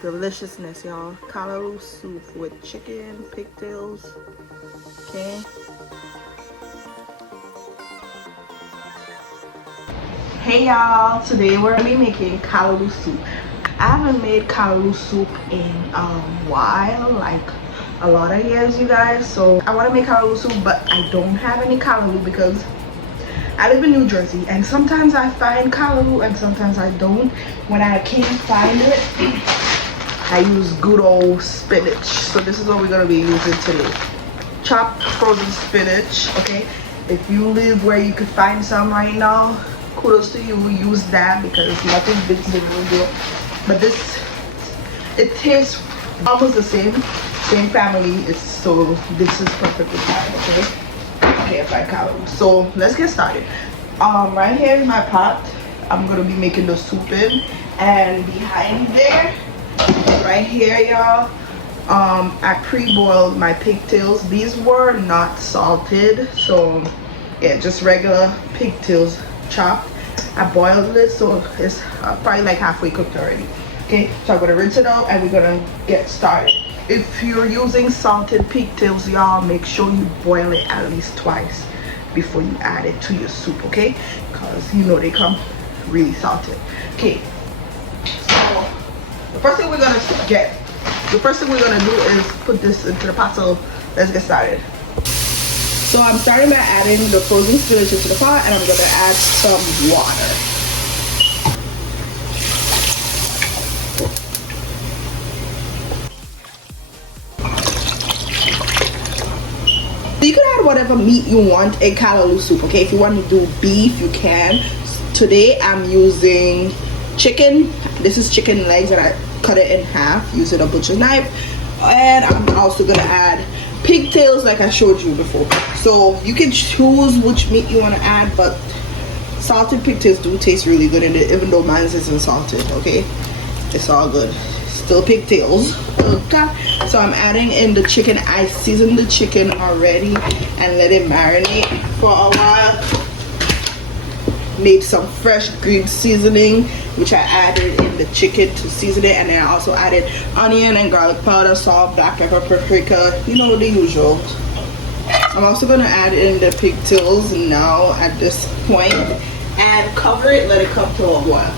Deliciousness, y'all. Callaloo soup with chicken, pigtails. Okay. Hey y'all, today we're gonna be making callaloo soup. I haven't made callaloo soup in a while, like a lot of years, you guys. So I want to make callaloo soup, but I don't have any callaloo because I live in New Jersey, and sometimes I find callaloo and sometimes I don't. When I can't find it, I use good old spinach. So this is what we're gonna be using today. Chopped frozen spinach. Okay, if you live where you could find some right now, kudos to you. Use that because nothing beats the usual. But this, it tastes almost the same family. So this is perfectly fine. Okay, if I count. So let's get started. Right here is my pot. I'm gonna be making the soup in, and behind there, right here, y'all, I pre-boiled my pigtails. These were not salted, so yeah, just regular pigtails chopped. I boiled it, so it's probably like halfway cooked already. Okay, so I'm gonna rinse it out and we're gonna get started. If you're using salted pigtails, y'all, make sure you boil it at least twice before you add it to your soup, okay? Because you know they come really salted. Okay, so the first thing we're gonna do is put this into the pot. So let's get started. So I'm starting by adding the frozen spinach into the pot, and I'm gonna add some water. So you can add whatever meat you want in callaloo soup, okay? If you want to do beef, you can. Today I'm using chicken. This is chicken legs, and I cut it in half using a butcher knife. And I'm also gonna add pigtails like I showed you before. So you can choose which meat you want to add, but salted pigtails do taste really good in it, even though mine isn't salted, okay? It's all good. Still pigtails. Okay, so I'm adding in the chicken. I seasoned the chicken already and let it marinate for a while. Made some fresh green seasoning, which I added in the chicken to season it, and then I also added onion and garlic powder, salt, black pepper, paprika, you know, the usual. I'm also gonna add in the pigtails now at this point and cover it, let it come to a boil.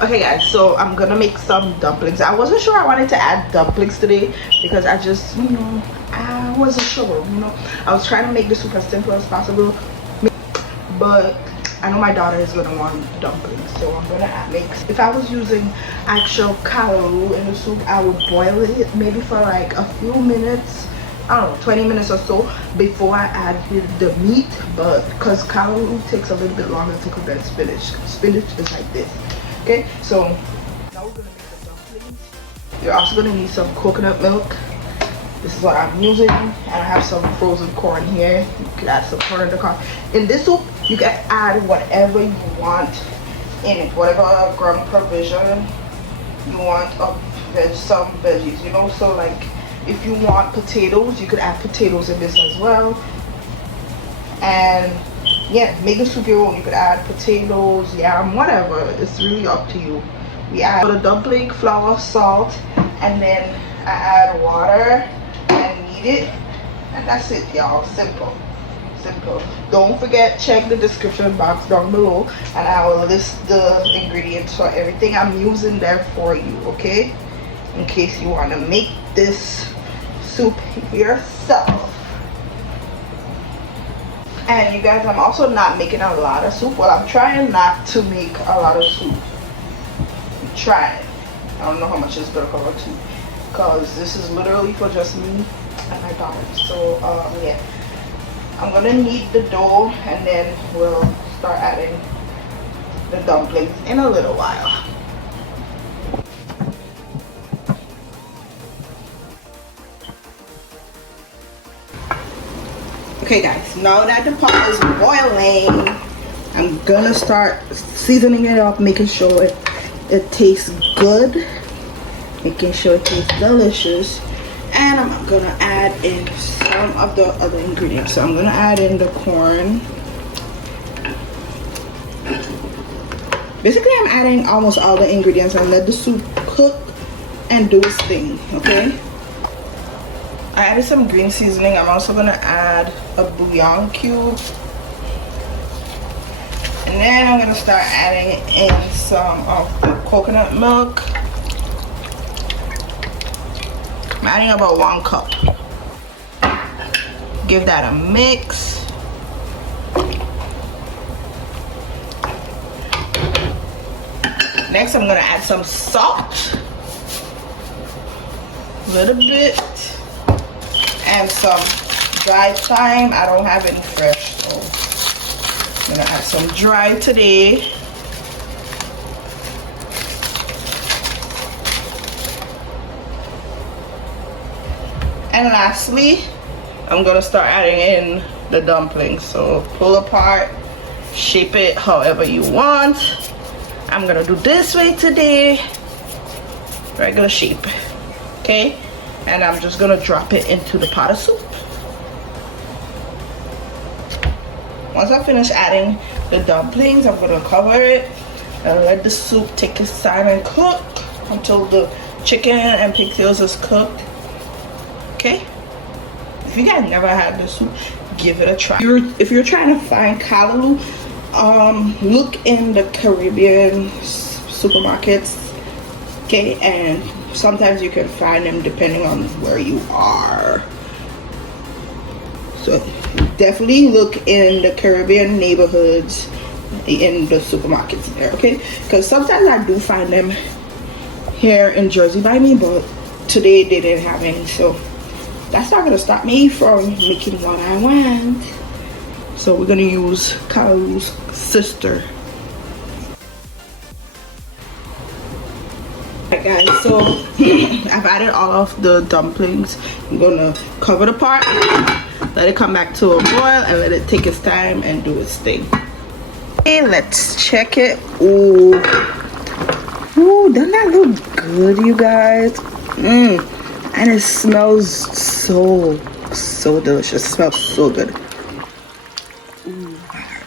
Okay guys, so I'm gonna make some dumplings. I wasn't sure I wanted to add dumplings today because I just, you know, I wasn't sure, you know. I was trying to make the soup as simple as possible, but I know my daughter is gonna want dumplings, so I'm gonna make. If I was using actual callaloo in the soup, I would boil it maybe for like a few minutes, I don't know, 20 minutes or so before I added the meat. But because callaloo takes a little bit longer to cook than spinach. Spinach is like this. Okay, so now we're gonna make the dumplings. You're also gonna need some coconut milk. This is what I'm using, and I have some frozen corn here. You could add some corn in the corn. In this soup, you can add whatever you want in it, whatever gram provision you want of some veggies, you know. So like, if you want potatoes, you could add potatoes in this as well. And yeah, make the soup your own. You could add potatoes, yam, whatever. It's really up to you. We add the dumpling, flour, salt, and then I add water and knead it, and that's it, y'all. Simple. Don't forget, check the description box down below, and I will list the ingredients for everything I'm using there for you, okay? In case you want to make this soup yourself. And you guys, I'm also not making a lot of soup. Well, I'm trying not to make a lot of soup. I'm trying. I don't know how much it's gonna cover too, because this is literally for just me and my daughter. So yeah, I'm gonna knead the dough, and then we'll start adding the dumplings in a little while. Okay guys, now that the pot is boiling, I'm gonna start seasoning it up, making sure it tastes good, making sure it tastes delicious. And I'm gonna add in some of the other ingredients. So I'm gonna add in the corn, Basically, I'm adding almost all the ingredients and let the soup cook and do its thing, okay? I added some green seasoning. I'm also gonna add a bouillon cube. And then I'm gonna start adding in some of the coconut milk. I'm adding about 1 cup. Give that a mix. Next, I'm gonna add some salt, a little bit, and some dried thyme. I don't have any fresh, so I'm gonna add some dry today. And lastly, I'm gonna start adding in the dumplings. So pull apart, shape it however you want. I'm gonna do this way today, regular shape, okay? And I'm just gonna drop it into the pot of soup. Once I finish adding the dumplings, I'm gonna cover it and let the soup take its time and cook until the chicken and pigtails is cooked, okay? If you guys never had this soup, give it a try. If you're trying to find callaloo, look in the Caribbean supermarkets, okay? And sometimes you can find them depending on where you are. So definitely look in the Caribbean neighborhoods in the supermarkets there, okay? Because sometimes I do find them here in Jersey by me, but today they didn't have any, so that's not gonna stop me from making what I want. So we're gonna use Callaloo's sister. Alright guys, so I've added all of the dumplings. I'm gonna cover the pot, let it come back to a boil, and let it take its time and do its thing. Okay, let's check it. Ooh, doesn't that look good, you guys? And it smells so delicious. It smells so good. Ooh,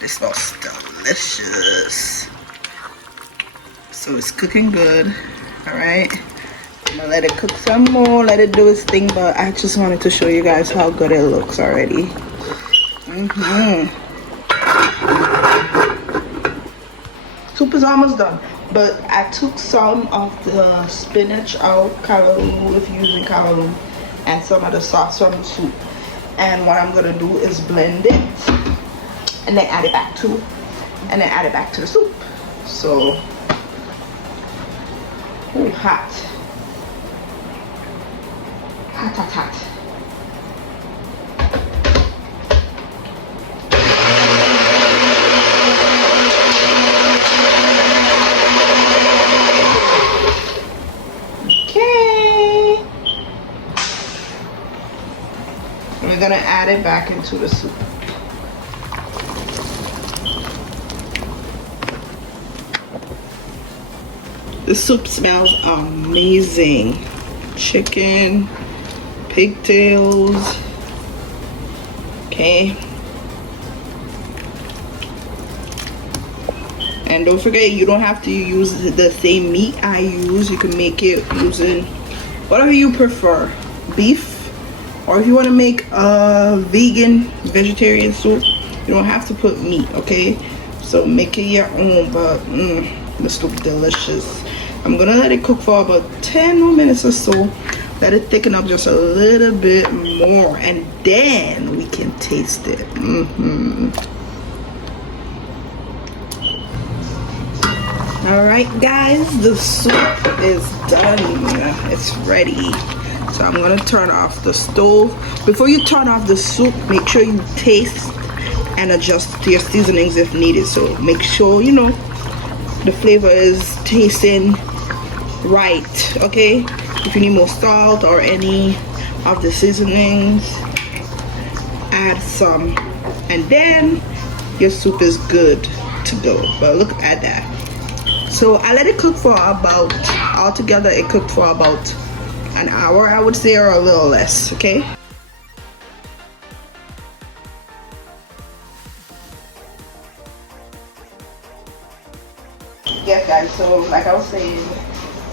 it smells delicious. So it's cooking good. All right, I'm gonna let it cook some more, let it do its thing, but I just wanted to show you guys how good it looks already. Soup is almost done, but I took some of the spinach out, callaloo, if you're using callaloo, and some of the sauce from the soup. And what I'm gonna do is blend it and then add it back to the soup. So, ooh, hot. Okay. We're gonna add it back into the soup. The soup smells amazing. Chicken, pigtails, okay? And don't forget, you don't have to use the same meat I use. You can make it using whatever you prefer. Beef, or if you want to make a vegetarian soup, you don't have to put meat, okay? So make it your own, but the soup delicious. I'm gonna let it cook for about 10 more minutes or so. Let it thicken up just a little bit more, and then we can taste it. All right guys, the soup is done. It's ready. So I'm gonna turn off the stove. Before you turn off the soup, make sure you taste and adjust your seasonings if needed. So make sure, you know, the flavor is tasting right, okay? If you need more salt or any of the seasonings, add some, and then your soup is good to go. But look at that. So I let it cook for about, altogether it cooked for about an hour, I would say, or a little less, okay? Yes guys, so like I was saying,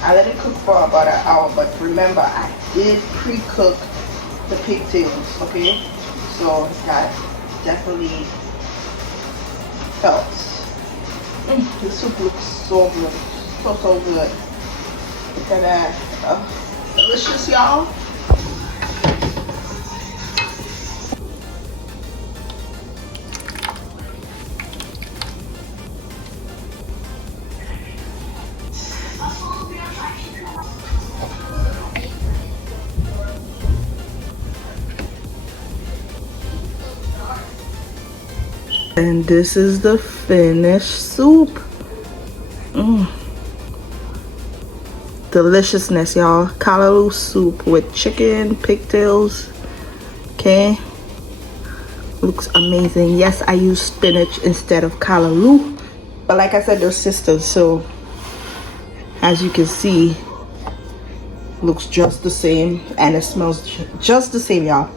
I let it cook for about an hour, but remember I did pre-cook the pigtails, okay? So that definitely helps. The soup looks so good, so good. Look at that. Delicious, y'all. And this is the finished soup. Deliciousness, y'all. Callaloo soup with chicken, pigtails. Okay. Looks amazing. Yes, I use spinach instead of callaloo. But like I said, they're sisters. So as you can see, looks just the same. And it smells just the same, y'all.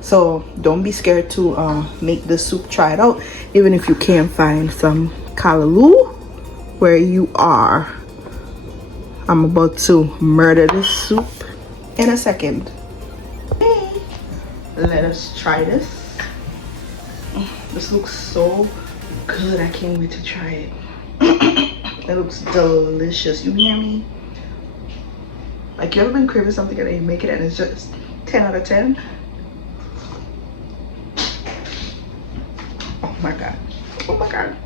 So don't be scared to make this soup. Try it out. Even if you can't find some callaloo where you are. I'm about to murder this soup in a second. Okay, let us try this. This looks so good. I can't wait to try it. It looks delicious. You hear me? Like, you ever been craving something and then you make it and it's just 10 out of 10? Oh my god. Oh my god.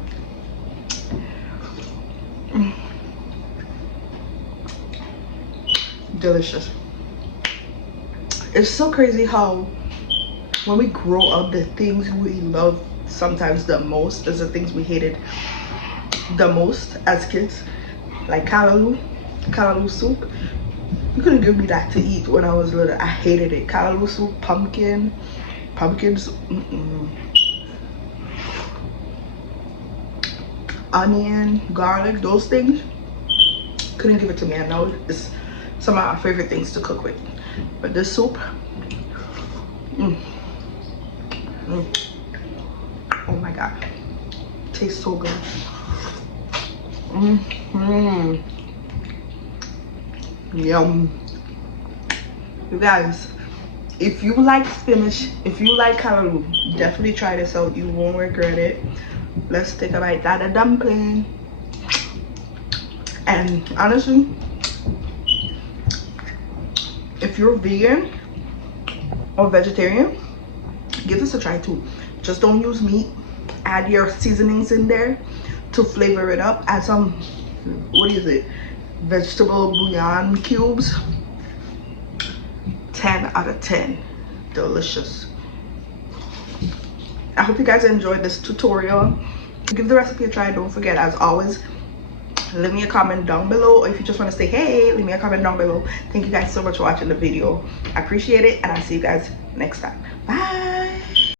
Delicious. It's so crazy how when we grow up, the things we love sometimes the most is the things we hated the most as kids. Like callaloo soup. You couldn't give me that to eat when I was little. I hated it. Callaloo soup, pumpkin soup, onion, garlic, those things. Couldn't give it to me. I know it's some of my favorite things to cook with. But this soup, oh my god, tastes so good. Yum. You guys, if you like spinach, if you like callaloo, definitely try this out. You won't regret it. Let's take a bite out of dumpling. And honestly, if you're vegan or vegetarian, give this a try too. Just don't use meat. Add your seasonings in there to flavor it up. Add some, what is it, vegetable bouillon cubes. 10 out of 10. Delicious. I hope you guys enjoyed this tutorial. Give the recipe a try. Don't forget, as always, leave me a comment down below, or if you just want to say hey, leave me a comment down below. Thank you guys so much for watching the video. I appreciate it, and I'll see you guys next time. Bye.